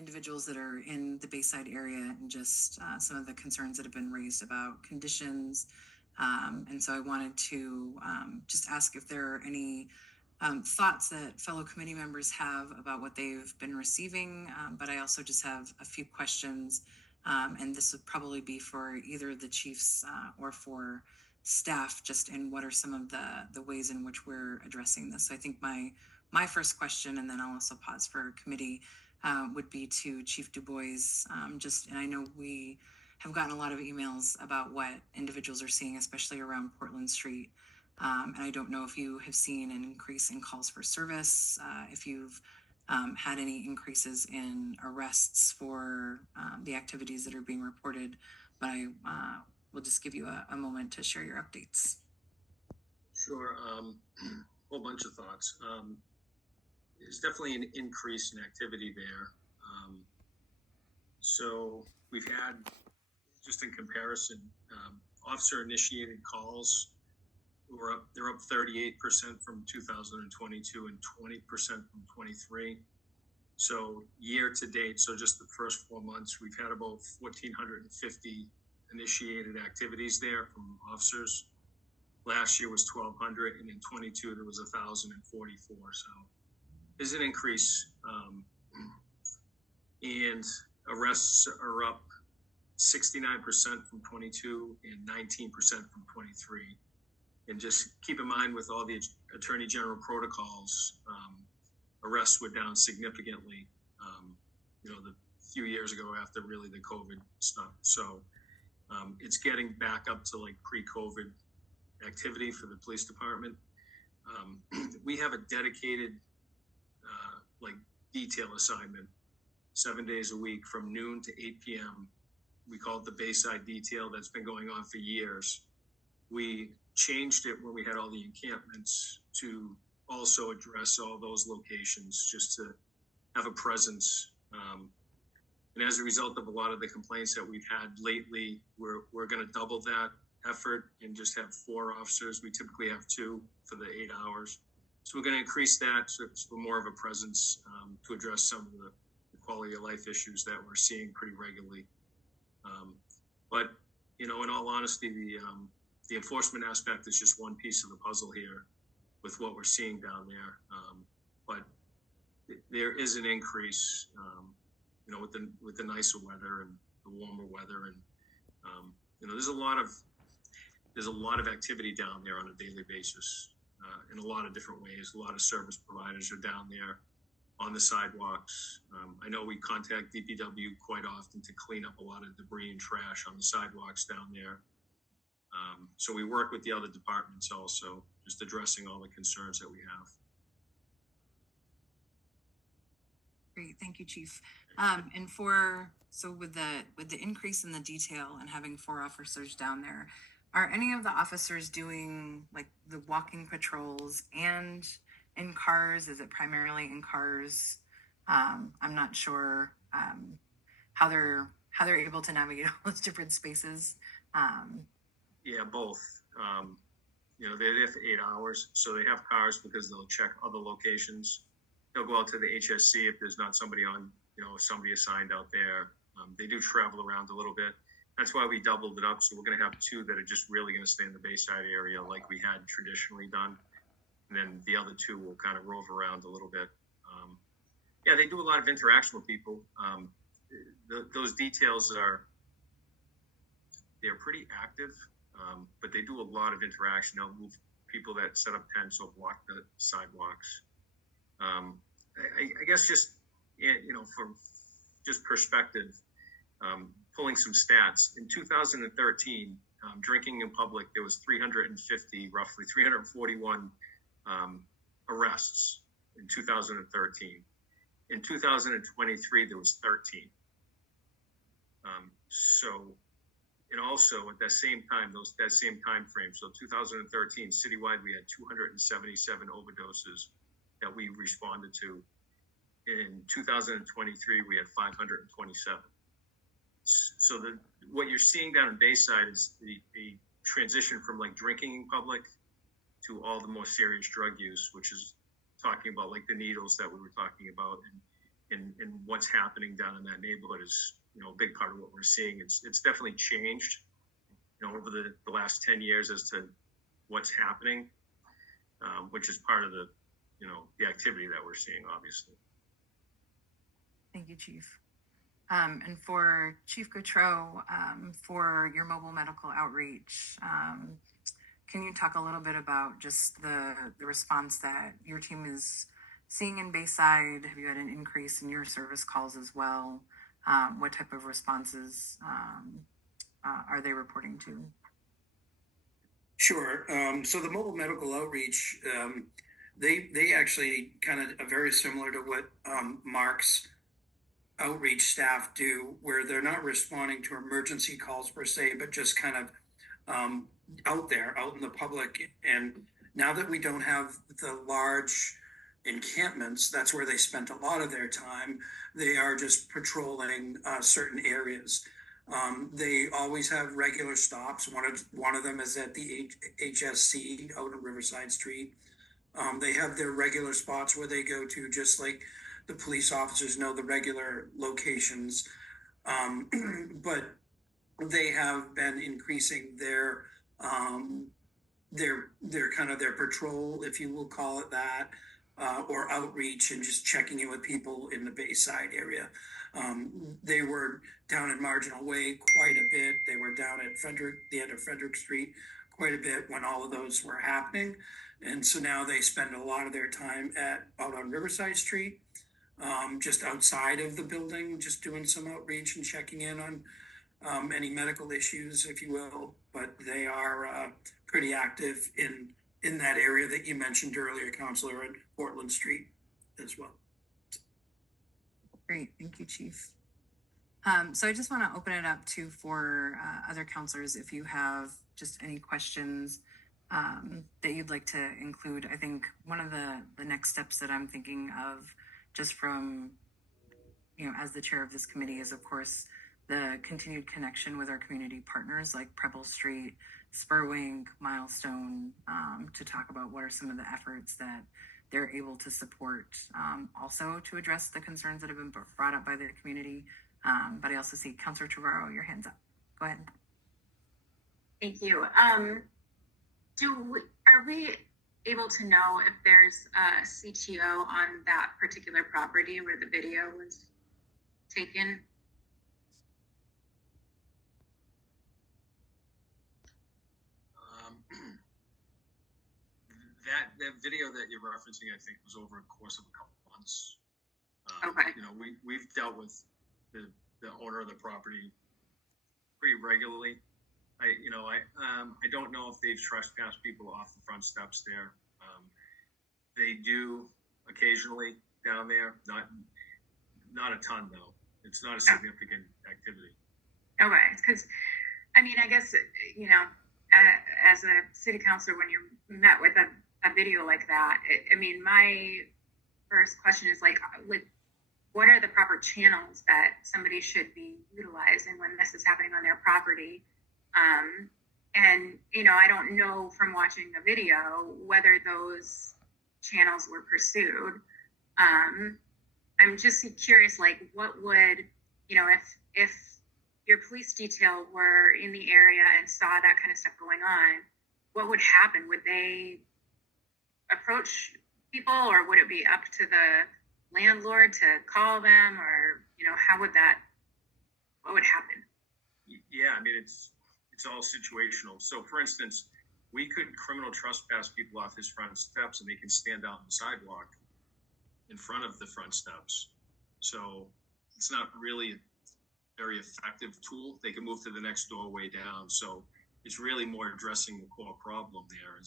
individuals that are in the Bayside area and just some of the concerns that have been raised about conditions. And so I wanted to just ask if there are any thoughts that fellow committee members have about what they've been receiving. But I also just have a few questions, and this would probably be for either the chiefs or for staff, just in what are some of the ways in which we're addressing this. So I think my first question, and then I'll also pause for committee, would be to Chief Du Bois. And I know we have gotten a lot of emails about what individuals are seeing, especially around Portland Street. And I don't know if you have seen an increase in calls for service, if you've had any increases in arrests for the activities that are being reported, but I will just give you a moment to share your updates. Sure. Whole bunch of thoughts. There's definitely an increase in activity there. So we've had, just in comparison, officer initiated calls they're up 38% from 2022 and 20% from 23. So year to date, so just the first 4 months, we've had about 1,450 initiated activities there from officers. Last year was 1,200, and in 22 there was 1,044. So there's an increase, and arrests are up 69% from 22 and 19% from 23. And just keep in mind, with all the Attorney General protocols, arrests were down significantly, the few years ago after really the COVID stuff. So it's getting back up to like pre-COVID activity for the police department. We have a dedicated detail assignment 7 days a week from noon to 8 p.m. We call it the Bayside detail. That's been going on for years. We changed it when we had all the encampments to also address all those locations, just to have a presence. And as a result of a lot of the complaints that we've had lately, we're going to double that effort and just have 4 officers. We typically have 2 for the 8 hours. So we're going to increase that for more of a presence to address some of the quality of life issues that we're seeing pretty regularly. But, in all honesty, the enforcement aspect is just one piece of the puzzle here with what we're seeing down there. But there is an increase, with the nicer weather and the warmer weather. And, there's a lot of activity down there on a daily basis in a lot of different ways. A lot of service providers are down there on the sidewalks. I know we contact DPW quite often to clean up a lot of debris and trash on the sidewalks down there. So we work with the other departments also, just addressing all the concerns that we have. Great, thank you, Chief. So with the increase in the detail and having 4 officers down there, are any of the officers doing like the walking patrols and in cars? Is it primarily in cars? I'm not sure how they're able to navigate all those different spaces. Yeah, both. They're there for 8 hours, so they have cars because they'll check other locations. They'll go out to the HSC if there's not somebody somebody assigned out there. They do travel around a little bit. That's why we doubled it up. So we're going to have 2 that are just really going to stay in the Bayside area like we had traditionally done. And then the other 2 will kind of rove around a little bit. They do a lot of interaction with people. Those details they're pretty active, but they do a lot of interaction. They'll move people that set up tents or block the sidewalks. I guess just, from just perspective, pulling some stats. In 2013, drinking in public, there was roughly 341 arrests in 2013. In 2023, there was 13. And also at that same time, that same time frame, so 2013, citywide, we had 277 overdoses that we responded to. In 2023, we had 527. So what you're seeing down in Bayside is the transition from drinking in public to all the more serious drug use, which is talking about the needles that we were talking about. and what's happening down in that neighborhood is, you know, a big part of what we're seeing. It's definitely changed, you know, over the last 10 years as to what's happening, which is part of the, you know, the activity that we're seeing, obviously. Thank you, Chief. And for Chief Gautreaux, for your mobile medical outreach, can you talk a little bit about just the response that your team is seeing in Bayside? Have you had an increase in your service calls as well? What type of responses are they reporting to? Sure. So the mobile medical outreach, they actually kind of are very similar to what Mark's outreach staff do, where they're not responding to emergency calls per se, but just kind of out there, out in the public. And now that we don't have the large encampments, that's where they spent a lot of their time. They are just patrolling certain areas. They always have regular stops. One of them is at the HSC out on Riverside Street. They have their regular spots where they go to, just like the police officers know the regular locations. But they have been increasing their kind of their patrol, if you will call it that, or outreach, and just checking in with people in the Bayside area. They were down in Marginal Way quite a bit. They were down at the end of Frederick Street quite a bit when all of those were happening. And so now they spend a lot of their time out on Riverside Street, just outside of the building, just doing some outreach and checking in on any medical issues, if you will. But they are pretty active in that area that you mentioned earlier, Counselor, at Portland Street as well. Great, thank you, Chief. So I just want to open it up for other counselors if you have just any questions that you'd like to include. I think one of the next steps that I'm thinking of, just from, you know, as the chair of this committee, is of course the continued connection with our community partners like Preble Street, Spurwink, Milestone, to talk about what are some of the efforts that they're able to support, also to address the concerns that have been brought up by the community. But I also see Councilor Trevorrow, your hand's up. Go ahead. Thank you. Are we able to know if there's a CTO on that particular property where the video was taken? That video that you're referencing, I think, was over a course of a couple months. Okay. You know, we've dealt with the owner of the property pretty regularly. I don't know if they've trespassed people off the front steps there. They do occasionally down there, not a ton though. It's not a significant activity. Okay, because I mean, I guess, you know, as a city councilor, when you're met with a video like that, I mean, my first question is like, what are the proper channels that somebody should be utilizing when this is happening on their property? And, you know, I don't know from watching the video whether those channels were pursued. I'm just curious, like, what would, you know, if your police detail were in the area and saw that kind of stuff going on, what would happen? Would they approach people, or would it be up to the landlord to call them, or, you know, what would happen? Yeah, I mean, it's all situational. So for instance, we could criminal trespass people off his front steps and they can stand out on the sidewalk in front of the front steps. So it's not really a very effective tool. They can move to the next doorway down. So it's really more addressing the core problem there.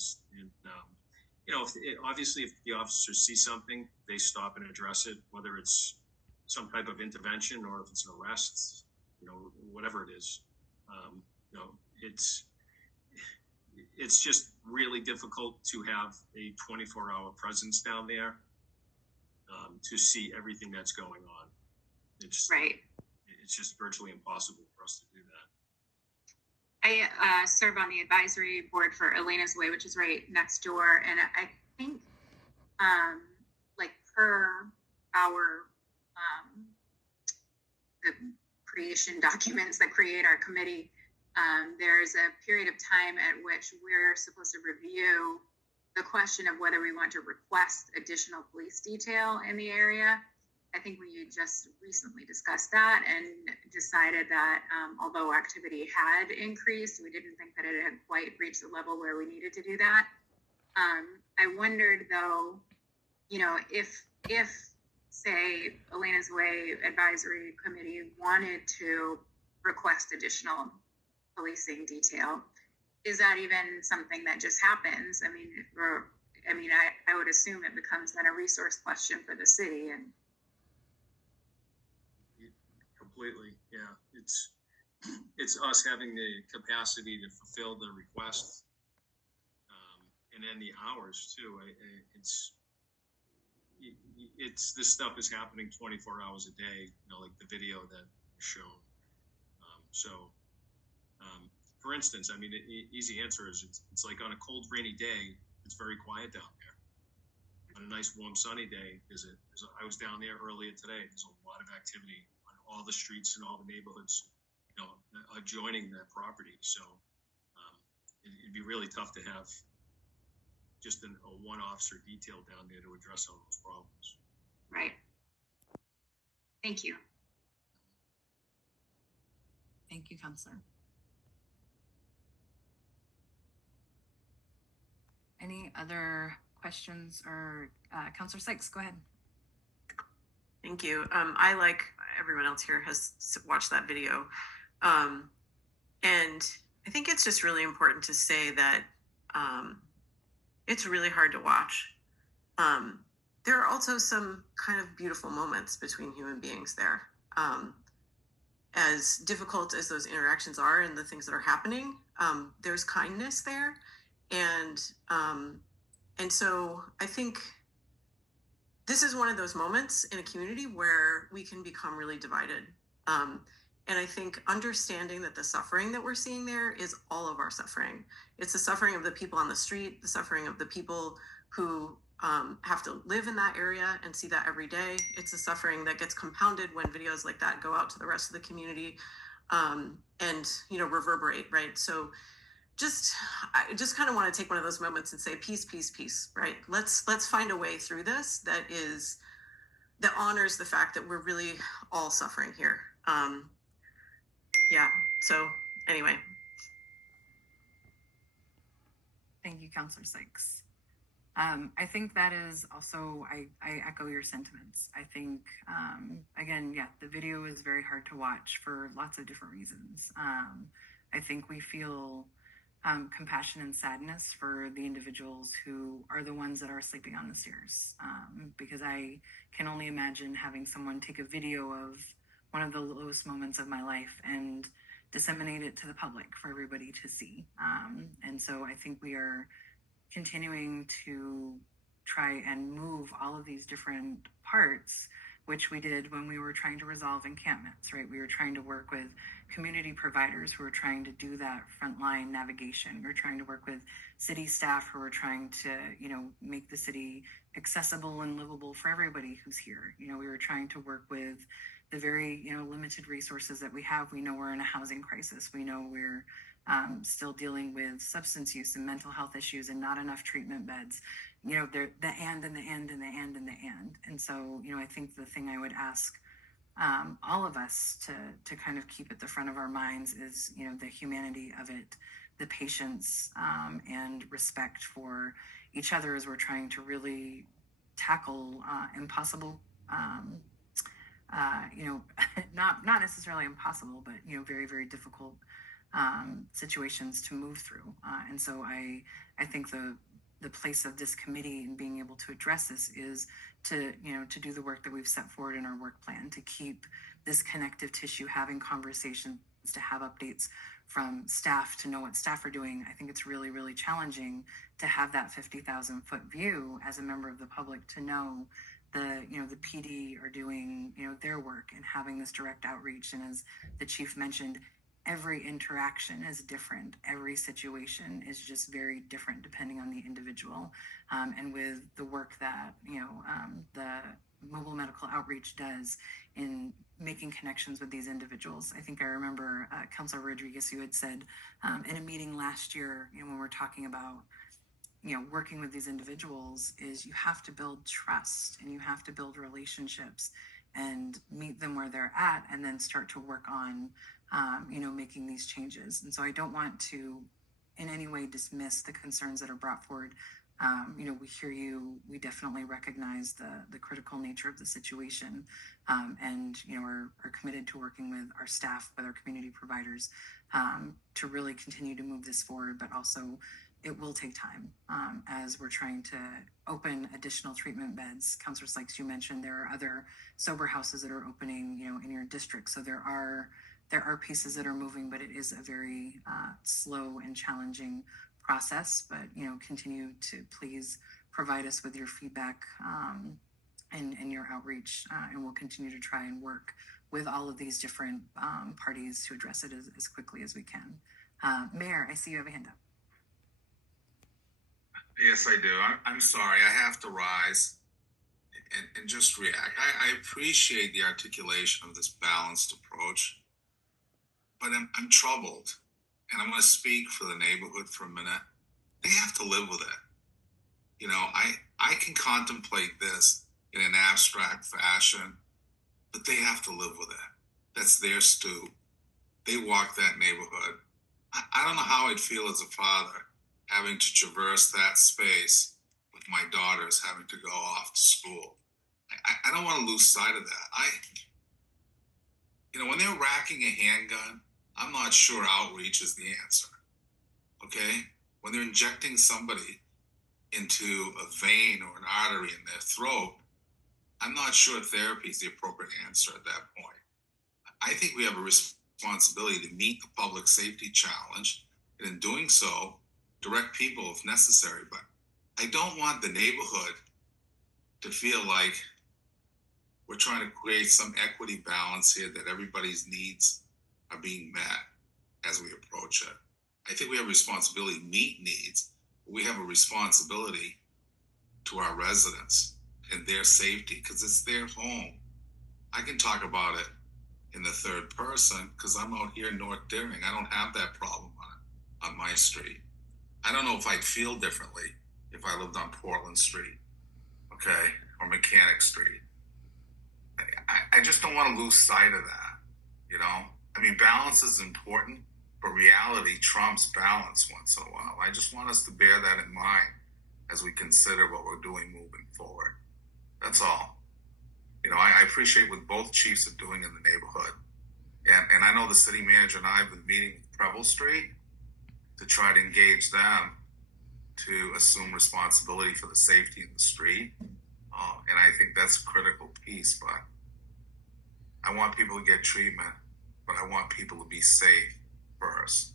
You know, obviously if the officers see something, they stop and address it, whether it's some type of intervention or if it's an arrest, you know, whatever it is. You know, it's just really difficult to have a 24-hour presence down there to see everything that's going on. It's right. It's just virtually impossible for us to do that. I serve on the advisory board for Elena's Way, which is right next door, and I think like per our creation documents that create our committee, there's a period of time at which we're supposed to review the question of whether we want to request additional police detail in the area. I think we just recently discussed that and decided that although activity had increased, we didn't think that it had quite reached the level where we needed to do that. I wondered though, if say Elena's Way Advisory Committee wanted to request additional policing detail, is that even something that just happens? I would assume it becomes then a resource question for the city. And completely, yeah. It's us having the capacity to fulfill the request, and then the hours too. It's this stuff is happening 24 hours a day. Like the video that was shown. For instance, easy answer is it's like on a cold, rainy day, it's very quiet down there. On a nice, warm, sunny day, I was down there earlier today. There's a lot of activity on all the streets and all the neighborhoods, adjoining that property. So it'd be really tough to have just a one officer detail down there to address all those problems. right. Thank you. Thank you, Counselor. Any other questions or Counselor Sykes, go ahead. Thank you. I, like everyone else here, has watched that video. And I think it's just really important to say that it's really hard to watch. There are also some kind of beautiful moments between human beings there. As difficult as those interactions are and the things that are happening, there's kindness there. And so I think this is one of those moments in a community where we can become really divided. And I think understanding that the suffering that we're seeing there is all of our suffering. It's the suffering of the people on the street, the suffering of the people who have to live in that area and see that every day. It's the suffering that gets compounded when videos like that go out to the rest of the community and reverberate, right? So I just kind of want to take one of those moments and say, peace, peace, peace, right? Let's find a way through this that honors the fact that we're really all suffering here. Yeah. So anyway. Thank you, Counselor Sykes. I think that is also, I echo your sentiments. I think, again, yeah, the video is very hard to watch for lots of different reasons. I think we feel compassion and sadness for the individuals who are the ones that are sleeping on the stairs. Because I can only imagine having someone take a video of one of the lowest moments of my life and disseminate it to the public for everybody to see. And so I think we are continuing to try and move all of these different parts, which we did when we were trying to resolve encampments, right? We were trying to work with community providers who were trying to do that frontline navigation. We were trying to work with city staff who were trying to, make the city accessible and livable for everybody who's here. We were trying to work with the very, limited resources that we have. We know we're in a housing crisis. We know we're still dealing with substance use and mental health issues and not enough treatment beds. They're the and. And so, I think the thing I would ask all of us to kind of keep at the front of our minds is, the humanity of it, the patience and respect for each other as we're trying to really tackle impossible, not necessarily impossible, but, very, very difficult situations to move through. And so I think the place of this committee and being able to address this is to do the work that we've set forward in our work plan, to keep this connective tissue, having conversations, to have updates from staff, to know what staff are doing. I think it's really, really challenging to have that 50,000-foot view as a member of the public, to know the PD are doing, their work and having this direct outreach. And as the chief mentioned, every interaction is different. Every situation is just very different depending on the individual. And with the work that, the mobile medical outreach does in making making connections with these individuals. I think I remember Councilor Rodriguez, you had said in a meeting last year, when we're talking about, working with these individuals, is you have to build trust and you have to build relationships and meet them where they're at, and then start to work on, making these changes. And so I don't want to in any way dismiss the concerns that are brought forward. We hear you. We definitely recognize the critical nature of the situation, and are committed to working with our staff, with our community providers, to really continue to move this forward. But also, it will take time as we're trying to open additional treatment beds. Councilor Sykes, you mentioned there are other sober houses that are opening, in your district. So there are pieces that are moving, but it is a very slow and challenging process. But continue to please provide us with your feedback and your outreach, and we'll continue to try and work with all of these different parties to address it as quickly as we can. Mayor, I see you have a hand up. Yes, I do. I'm sorry. I have to rise and just react. I appreciate the articulation of this balanced approach, but I'm troubled. And I'm going to speak for the neighborhood for a minute. They have to live with it. I can contemplate this in an abstract fashion, but they have to live with it. That's their stew. They walk that neighborhood. I don't know how I'd feel as a father having to traverse that space with my daughters having to go off to school. I don't want to lose sight of that. When they're racking a handgun, I'm not sure outreach is the answer. Okay? When they're injecting somebody into a vein or an artery in their throat, I'm not sure therapy is the appropriate answer at that point. I think we have a responsibility to meet the public safety challenge, and in doing so, direct people if necessary. But I don't want the neighborhood to feel like we're trying to create some equity balance here, that everybody's needs are being met as we approach it. I think we have a responsibility to meet needs. We have a responsibility to our residents and their safety, because it's their home. I can talk about it in the third person because I'm out here in North Deering. I don't have that problem on my street. I don't know if I'd feel differently if I lived on Portland Street, okay, or Mechanic Street. I just don't want to lose sight of that, balance is important, but reality trumps balance once in a while. I just want us to bear that in mind as we consider what we're doing moving forward. That's all. I appreciate what both chiefs are doing in the neighborhood. And I know the city manager and I have been meeting with Preble Street to try to engage them to assume responsibility for the safety in the street. And I think that's a critical piece, but I want people to get treatment, but I want people to be safe first.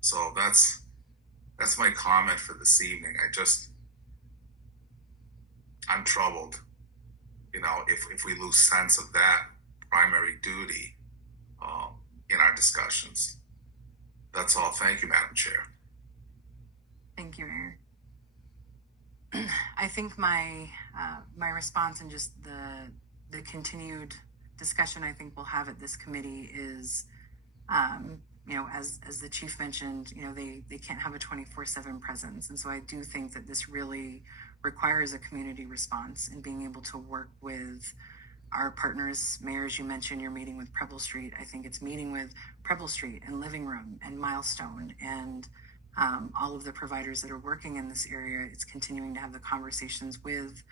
So that's my comment for this evening. I'm troubled, if we lose sense of that primary duty in our discussions. That's all. Thank you, Madam Chair. Thank you, Mayor. I think my response and just the continued discussion I think we'll have at this committee is, as the chief mentioned, they can't have a 24/7 presence. And so I do think that this really requires a community response and being able to work with our partners. Mayor, as you mentioned, you're meeting with Preble Street. I think it's meeting with Preble Street and Living Room and Milestone and all of the providers that are working in this area. It's continuing to have the conversations with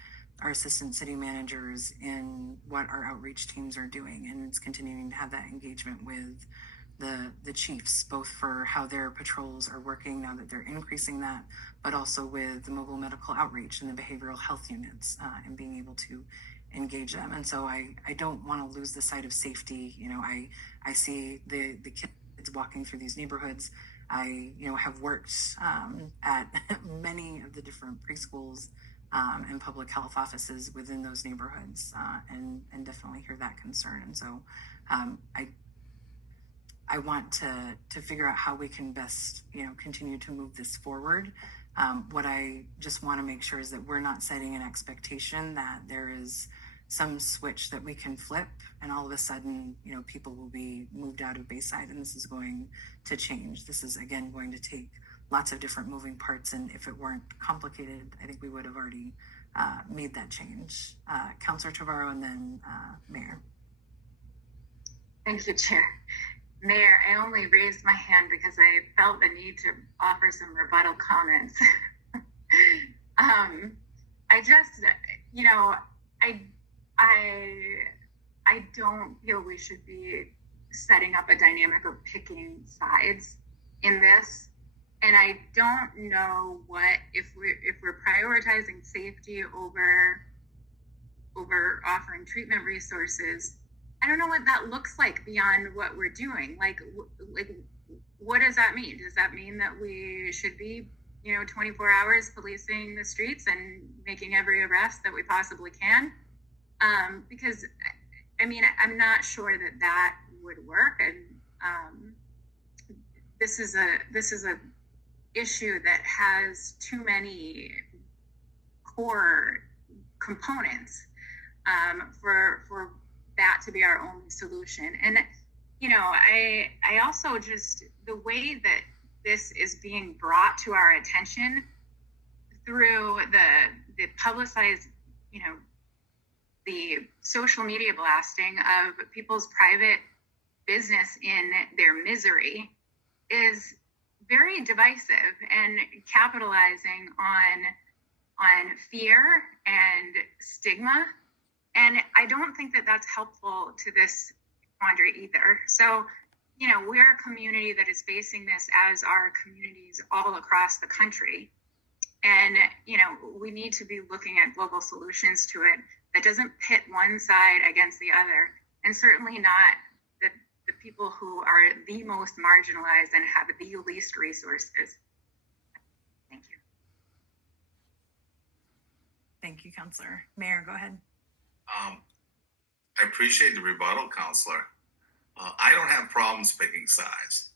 our assistant city managers in what our outreach teams are doing. And it's continuing to have that engagement with the chiefs, both for how their patrols are working now that they're increasing that, but also with the mobile medical outreach and the behavioral health units and being able to engage them. And so I don't want to lose the sight of safety. I see the kids walking through these neighborhoods. I have worked at many of the different preschools and public health offices within those neighborhoods, and definitely hear that concern. And so I want to figure out how we can best continue to move this forward. What I just want to make sure is that we're not setting an expectation that there is some switch that we can flip, and all of a sudden, people will be moved out of Bayside, and this is going to change. This is, again, going to take lots of different moving parts, and if it weren't complicated, I think we would have already made that change. Councillor Tavarro, and then Mayor. Thank you, Chair. Mayor, I only raised my hand because I felt the need to offer some rebuttal comments. I just, I don't feel we should be setting up a dynamic of picking sides in this. And I don't know what if we're prioritizing safety over offering treatment resources. I don't know what that looks like beyond what we're doing. Like what does that mean? Does that mean that we should be 24 hours policing the streets and making every arrest that we possibly can? Because I'm not sure that would work. And this is a issue that has too many core components for that to be our only solution. And I also just, the way that this is being brought to our attention through the publicized, the social media blasting of people's private business in their misery is very divisive and capitalizing on fear and stigma. And I don't think that that's helpful to this quandary either. So, we're a community that is facing this, as are communities all across the country. And, we need to be looking at global solutions to it that doesn't pit one side against the other, and certainly not the people who are the most marginalized and have the least resources. Thank you. Thank you, Councillor. Mayor, go ahead. I appreciate the rebuttal, Counselor. I don't have problems picking sides.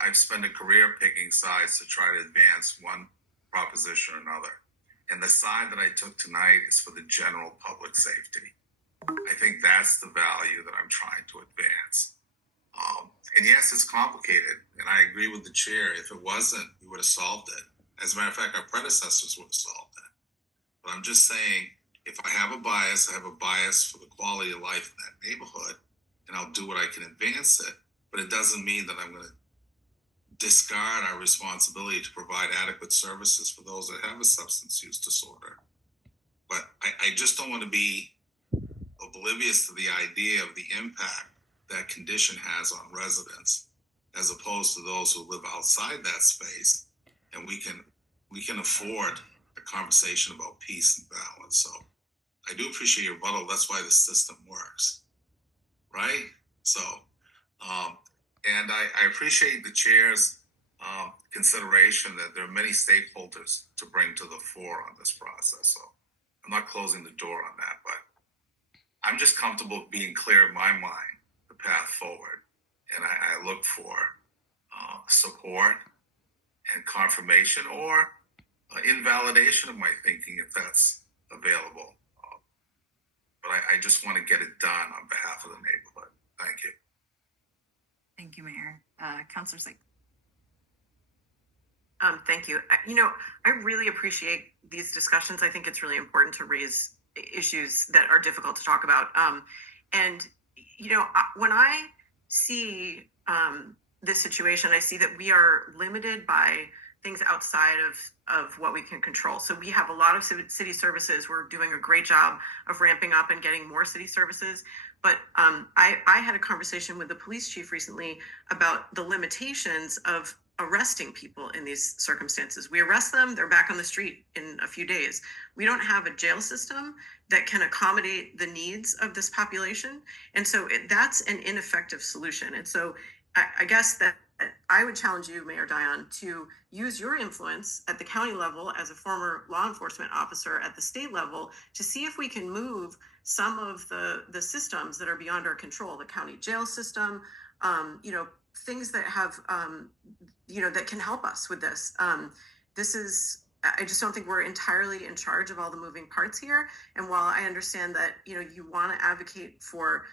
I've spent a career picking sides to try to advance one proposition or another. And the side that I took tonight is for the general public safety. I think that's the value that I'm trying to advance. And yes, it's complicated. And I agree with the chair. If it wasn't, we would have solved it. As a matter of fact, our predecessors would have solved it. But I'm just saying, if I have a bias, I have a bias for the quality of life in that neighborhood, and I'll do what I can advance it. But it doesn't mean that I'm going to discard our responsibility to provide adequate services for those that have a substance use disorder. But I just don't want to be oblivious to the idea of the impact that condition has on residents, as opposed to those who live outside that space. And we can afford a conversation about peace and balance. So I do appreciate your rebuttal. That's why the system works, right? So, and I appreciate the chair's consideration that there are many stakeholders to bring to the fore on this process. So I'm not closing the door on that, but I'm just comfortable being clear in my mind the path forward. And I look for support and confirmation or invalidation of my thinking if that's available. But I just want to get it done on behalf of the neighborhood. Thank you. Thank you, Mayor. Councillor Sykes. Thank you. I really appreciate these discussions. I think it's really important to raise issues that are difficult to talk about. When I see this situation, I see that we are limited by things outside of what we can control. So we have a lot of city services. We're doing a great job of ramping up and getting more city services. But I had a conversation with the police chief recently about the limitations of arresting people in these circumstances. We arrest them, they're back on the street in a few days. We don't have a jail system that can accommodate the needs of this population. And so that's an ineffective solution. And so I guess that I would challenge you, Mayor Dion, to use your influence at the county level as a former law enforcement officer at the state level to see if we can move some of the systems that are beyond our control, the county jail system, things that have, that can help us with this. This is I just don't think we're entirely in charge of all the moving parts here. And while I understand that, you know, you want to advocate for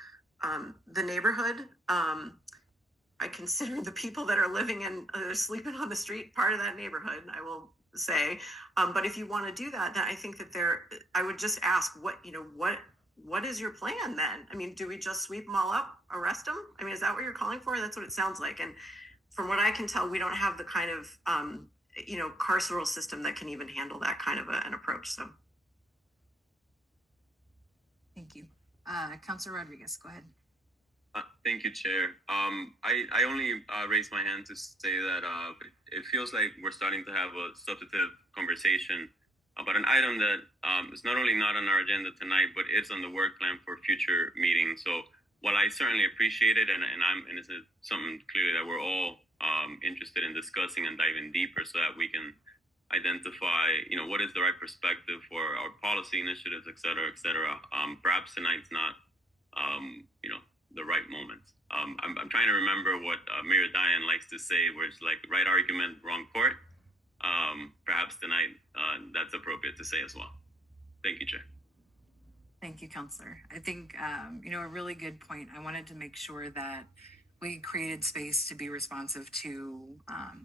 the neighborhood, I consider the people that are living and sleeping on the street part of that neighborhood, I will say. But if you want to do that, then I think that I would just ask what is your plan then? I mean, do we just sweep them all up, arrest them? I mean, is that what you're calling for? That's what it sounds like. And from what I can tell, we don't have the kind of, carceral system that can even handle that kind of an approach. So. Thank you. Councilor Rodriguez, go ahead. Thank you, Chair. I only raised my hand to say that it feels like we're starting to have a substantive conversation about an item that is not only not on our agenda tonight, but it's on the work plan for future meetings. So while I certainly appreciate it, and it's something clearly that we're all interested in discussing and diving deeper, so that we can identify, what is the right perspective for our policy initiatives, et cetera, et cetera. Perhaps tonight's not, the right moment. I'm trying to remember what Mayor Diane likes to say, where it's like right argument, wrong court. Perhaps tonight that's appropriate to say as well. Thank you, Chair. Thank you, Counselor. I think, a really good point. I wanted to make sure that we created space to be responsive to,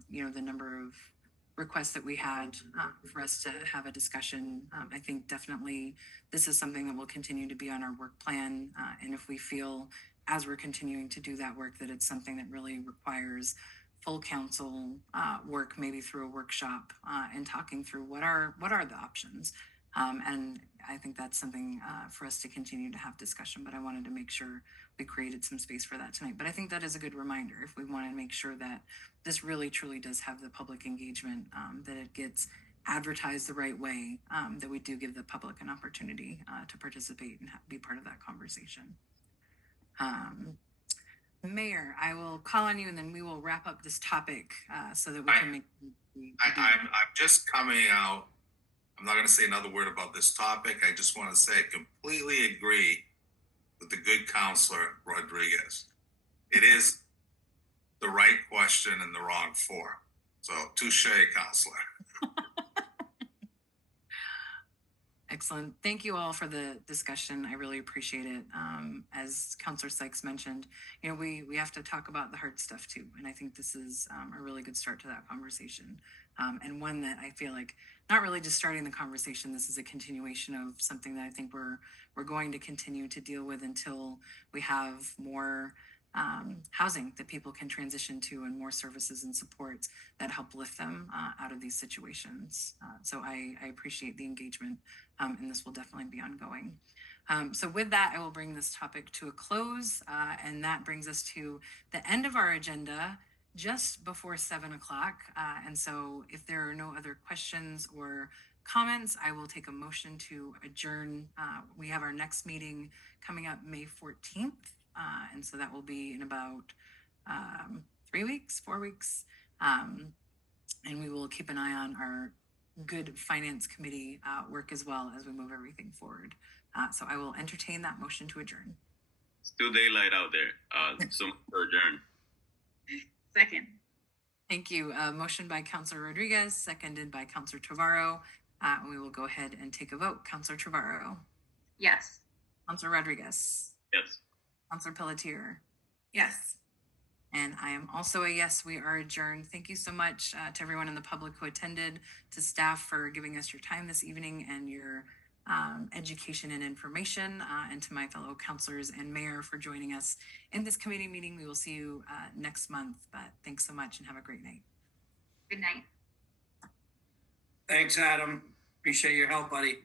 the number of requests that we had for us to have a discussion. I think definitely this is something that will continue to be on our work plan. And if we feel, as we're continuing to do that work, that it's something that really requires full council work, maybe through a workshop and talking through what are the options. And I think that's something for us to continue to have discussion, but I wanted to make sure we created some space for that tonight. But I think that is a good reminder, if we want to make sure that this really truly does have the public engagement, that it gets advertised the right way, that we do give the public an opportunity to participate and be part of that conversation. Mayor, I will call on you and then we will wrap up this topic so that we can make. I'm just coming out. I'm not going to say another word about this topic. I just want to say I completely agree with the good Counselor Rodriguez. It is the right question in the wrong form. So, touche, Counselor. Excellent. Thank you all for the discussion. I really appreciate it. As Councilor Sykes mentioned, we have to talk about the hard stuff too. And I think this is a really good start to that conversation. And one that I feel like not really just starting the conversation. This is a continuation of something that I think we're going to continue to deal with until we have more housing that people can transition to and more services and supports that help lift them out of these situations. So I appreciate the engagement, and this will definitely be ongoing. So with that, I will bring this topic to a close, and that brings us to the end of our agenda, just before 7 o'clock. And so if there are no other questions or comments, I will take a motion to adjourn. We have our next meeting coming up May 14th. And so that will be in about 4 weeks. And we will keep an eye on our good finance committee work as well as we move everything forward. So I will entertain that motion to adjourn. Still daylight out there. So for adjourn. Second. Thank you. Motion by Councilor Rodriguez, seconded by Councilor Trevorrow. We will go ahead and take a vote. Councilor Trevorrow. Yes. Councilor Rodriguez. Yes. Councilor Pelletier. Yes. And I am also a yes. We are adjourned. Thank you so much to everyone in the public who attended, to staff for giving us your time this evening and your education and information, and to my fellow councilors and mayor for joining us in this committee meeting. We will see you next month, but thanks so much and have a great night. Good night. Thanks, Adam. Appreciate your help, buddy.